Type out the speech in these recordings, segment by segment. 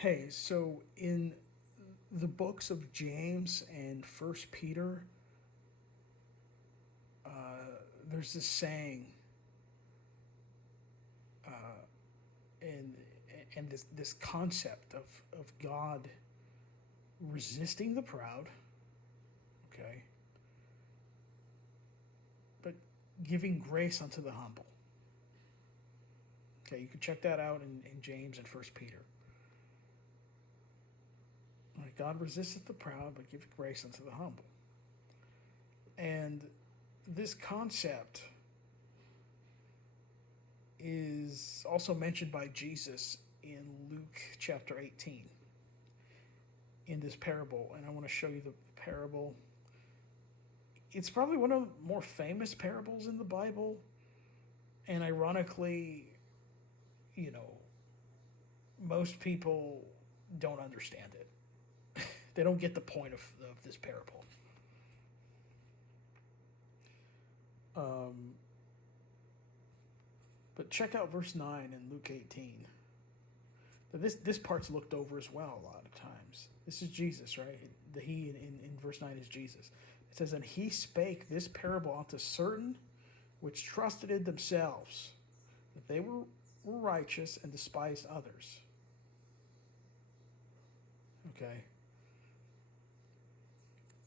Hey, so in the books of James and First Peter, there's this saying, uh, and this concept of God resisting the proud, okay, but giving grace unto the humble. Okay, you can check that out in James and First Peter. Like, God resisteth the proud, but giveth grace unto the humble. And this concept is also mentioned by Jesus in Luke chapter 18 in this parable. And I want to show you the parable. It's probably one of the more famous parables in the Bible. And ironically, you know, most people don't understand it. They don't get the point of this parable. Um, but check out verse 9 in Luke 18. Now this part's looked over as well a lot of times. This is Jesus, right? The he in verse 9 is Jesus. It says, "And he spake this parable unto certain which trusted in themselves, that they were righteous and despised others." Okay?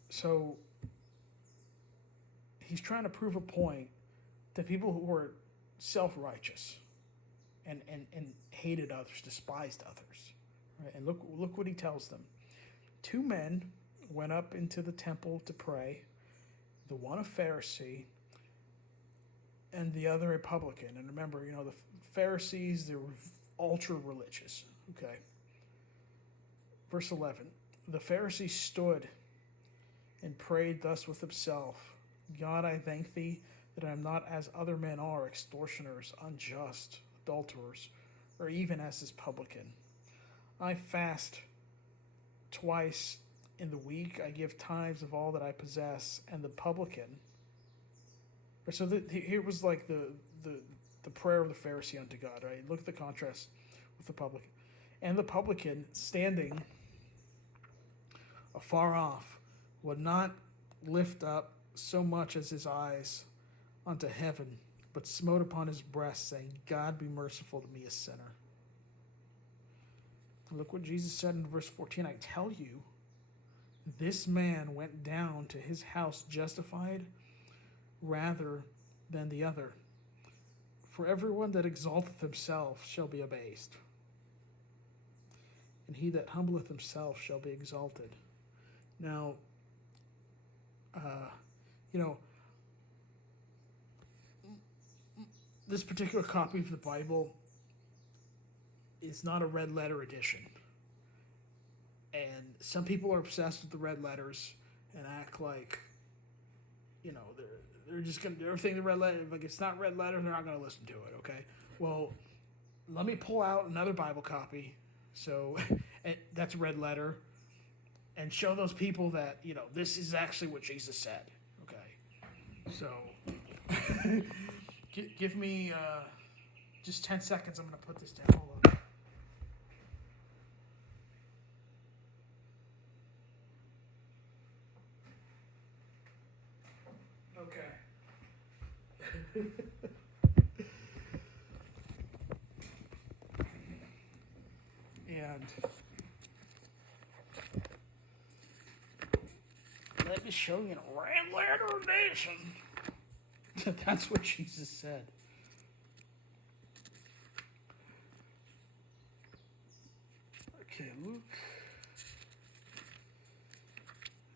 So he's trying to prove a point to people who were self-righteous and hated others, despised others. Right? And look what he tells them. Two men went up into the temple to pray, the one a Pharisee and the other a publican. And remember, the Pharisees, they were ultra religious. Okay. Verse 11. The Pharisee stood and prayed thus with himself: God, I thank thee that I am not as other men are, extortioners, unjust, adulterers, or even as this publican. I fast twice in the week. I give tithes of all that I possess. And the publican. So here was like the prayer of the Pharisee unto God, right? Look at the contrast with the publican. And the publican, standing afar off, would not lift up so much as his eyes unto heaven, but smote upon his breast, saying, God, be merciful to me, a sinner. And look what Jesus said in verse 14. I tell you, this man went down to his house justified rather than the other. For everyone that exalteth himself shall be abased, and he that humbleth himself shall be exalted. Now, you know, this particular copy of the Bible is not a red letter edition. And some people are obsessed with the red letters and act like, they're just going to do everything the red letter. Like, it's not red letter, they're not going to listen to it, okay? Well, let me pull out another Bible copy. So that's red letter. And show those people that, this is actually what Jesus said, okay? So, give me just 10 seconds. I'm going to put this down. Hold on. Okay. And let me show you a red letter nation. That's what Jesus said. Okay, Luke.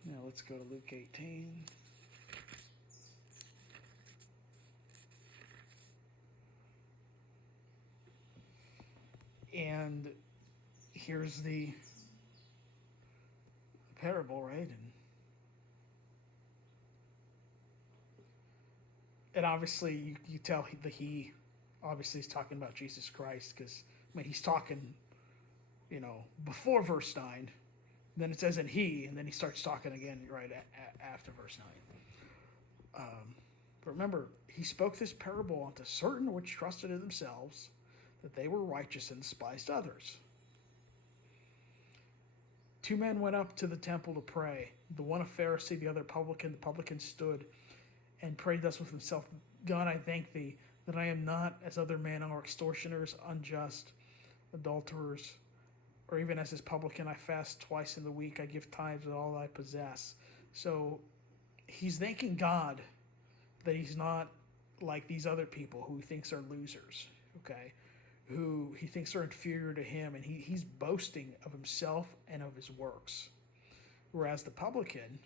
Now let's go to Luke 18. And here's the parable, right? And obviously you tell he obviously is talking about Jesus Christ, because he's talking, before verse 9. Then it says, and then he starts talking again right after verse 9. But remember, he spoke this parable unto certain which trusted in themselves that they were righteous and despised others. Two men went up to the temple to pray. The one a Pharisee, the other a publican. The publican stood and prayed thus with himself, God, I thank thee that I am not as other men are, extortioners, unjust, adulterers, or even as this publican. I fast twice in the week. I give tithes of all I possess. So he's thanking God that he's not like these other people who he thinks are losers, okay? Who he thinks are inferior to him, and he's boasting of himself and of his works. Whereas the publican,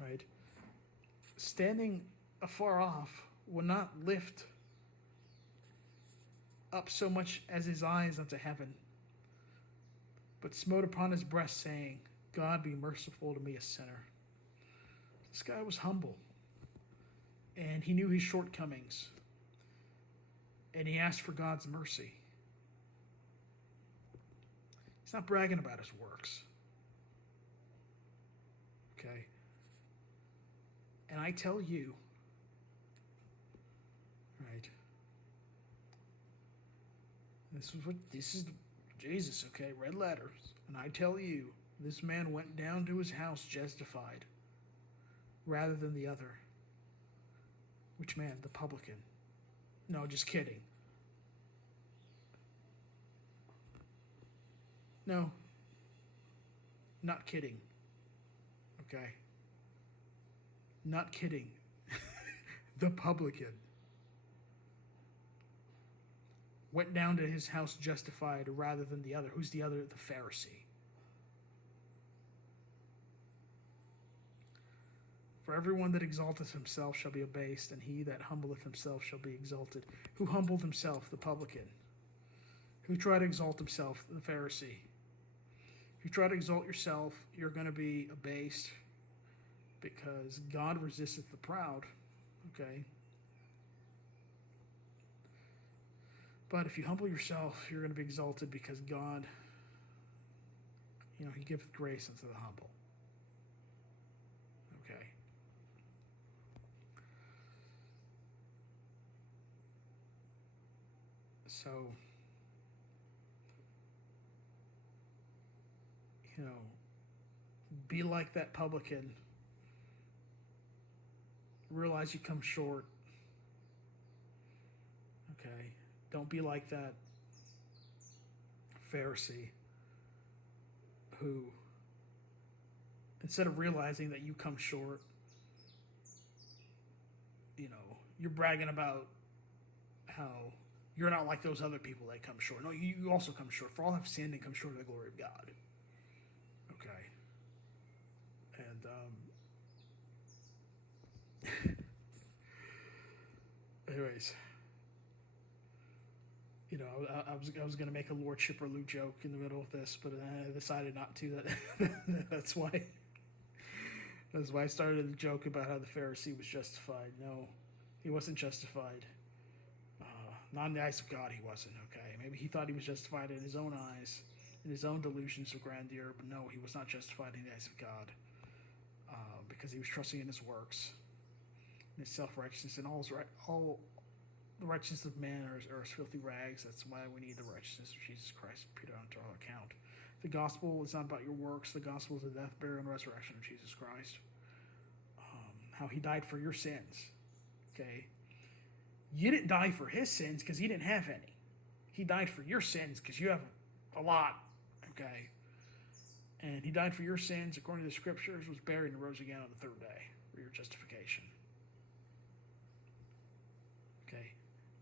right, standing afar off, will not lift up so much as his eyes unto heaven, but smote upon his breast, saying, God, be merciful to me, a sinner. This guy was humble, and he knew his shortcomings, and he asked for God's mercy. He's not bragging about his works. Okay? And I tell you, right? This is Jesus, okay? Red letters. And I tell you, this man went down to his house justified rather than the other. Which man? The publican. No, just kidding. No. Not kidding. Okay? Not kidding. The publican went down to his house justified rather than the other. Who's the other? The Pharisee. For everyone that exalteth himself shall be abased, and he that humbleth himself shall be exalted. Who humbled himself? The publican. Who tried to exalt himself? The Pharisee. If you try to exalt yourself, you're going to be abased, because God resisteth the proud. Okay? But if you humble yourself, you're going to be exalted, because God, he giveth grace unto the humble. Okay? So, be like that publican. Realize you come short. Okay? Don't be like that Pharisee who, instead of realizing that you come short, you're bragging about how you're not like those other people that come short. No, you also come short. For all have sinned and come short of the glory of God. Okay? And, anyways, I was going to make a Lord Shipperloo joke in the middle of this, but I decided not to. That's why I started a joke about how the Pharisee was justified. No, he wasn't justified. Not in the eyes of God, he wasn't, okay? Maybe he thought he was justified in his own eyes, in his own delusions of grandeur, but no, he was not justified in the eyes of God, because he was trusting in his works, in his self-righteousness, and all the righteousness of man are as filthy rags. That's why we need the righteousness of Jesus Christ put onto our account. The gospel is not about your works. The gospel is the death, burial, and resurrection of Jesus Christ. How he died for your sins, okay? You didn't die for his sins because he didn't have any. He died for your sins because you have a lot, okay? And he died for your sins, according to the scriptures, was buried and rose again on the third day for your justification. Okay?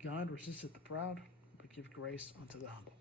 God resisteth the proud, but give grace unto the humble.